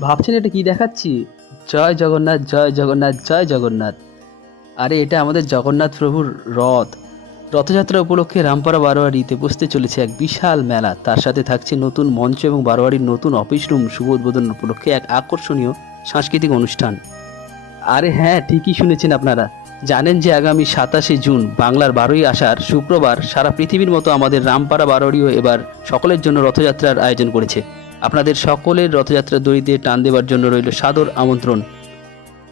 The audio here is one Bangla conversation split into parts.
ভাবছেন এটা কি দেখাচ্ছি? জয় জগন্নাথ জয় জগন্নাথ জয় জগন্নাথ। আরে, এটা আমাদের জগন্নাথ প্রভুর রথ। রথযাত্রা উপলক্ষে রামপাড়া বারোয়ারিতে বসতে চলেছে এক বিশাল মেলা। তার সাথে থাকছে নতুন মঞ্চ এবং বারোয়ারির নতুন অফিস রুম শুভ উদ্বোধন উপলক্ষে এক আকর্ষণীয় সাংস্কৃতিক অনুষ্ঠান। আরে হ্যাঁ ঠিকই শুনেছেন আপনারা। জানেন যে আগামী সাতাশে জুন বাংলার বারোই আষাঢ় শুক্রবার সারা পৃথিবীর মতো আমাদের রামপাড়া বারোয়ারিও এবার সকলের জন্য রথযাত্রার আয়োজন করেছে। আপনাদের সকলের রথযাত্রার দড়িতে টান দেওয়ার জন্য রইল সাদর আমন্ত্রণ।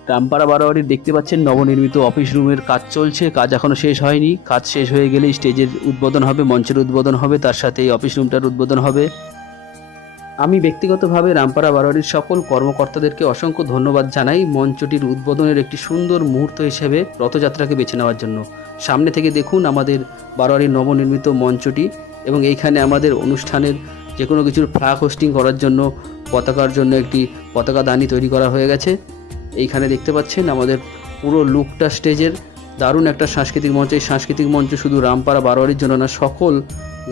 রামপাড়া বারোয়ারির দেখতে পাচ্ছেন নবনির্মিত অফিস রুমের কাজ চলছে, কাজ এখনও শেষ হয়নি। কাজ শেষ হয়ে গেলেই স্টেজের উদ্বোধন হবে, মঞ্চের উদ্বোধন হবে, তার সাথে এই অফিস রুমটার উদ্বোধন হবে। আমি ব্যক্তিগতভাবে রামপাড়া বারোয়ারির সকল কর্মকর্তাদেরকে অসংখ্য ধন্যবাদ জানাই মঞ্চটির উদ্বোধনের একটি সুন্দর মুহূর্ত হিসেবে রথযাত্রাকে বেছে নেওয়ার জন্য। সামনে থেকে দেখুন আমাদের বারোয়ারির নবনির্মিত মঞ্চটি এবং এইখানে আমাদের অনুষ্ঠানের যে কোনো কিছুর ফ্ল্যাগ হোস্টিং করার জন্য, পতাকার জন্য একটি পতাকা দানি তৈরি করা হয়ে গেছে। এইখানে দেখতে পাচ্ছেন আমাদের পুরো লুকটা স্টেজের। দারুণ একটা সাংস্কৃতিক মঞ্চ। এই সাংস্কৃতিক মঞ্চ শুধু রামপাড়া বারোয়ারির জন্য না, সকল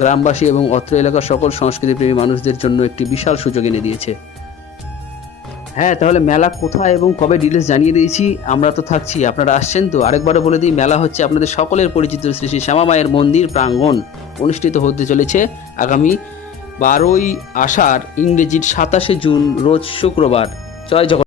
গ্রামবাসী এবং অত্র এলাকার সকল সংস্কৃতিপ্রেমী মানুষদের জন্য একটি বিশাল সুযোগ এনে দিয়েছে। হ্যাঁ তাহলে মেলা কোথায় এবং কবে ডিটেলস জানিয়ে দিয়েছি, আমরা তো থাকছি। আপনারা আসছেন তো? আরেকবারও বলে দিই, মেলা হচ্ছে আপনাদের সকলের পরিচিত শ্রী শ্যামা মায়ের মন্দির প্রাঙ্গণ অনুষ্ঠিত হতে চলেছে আগামী বারোই আষাঢ় ইংরেজির সাতাশে জুন রোজ শুক্রবার। জয় জগন্নাথ।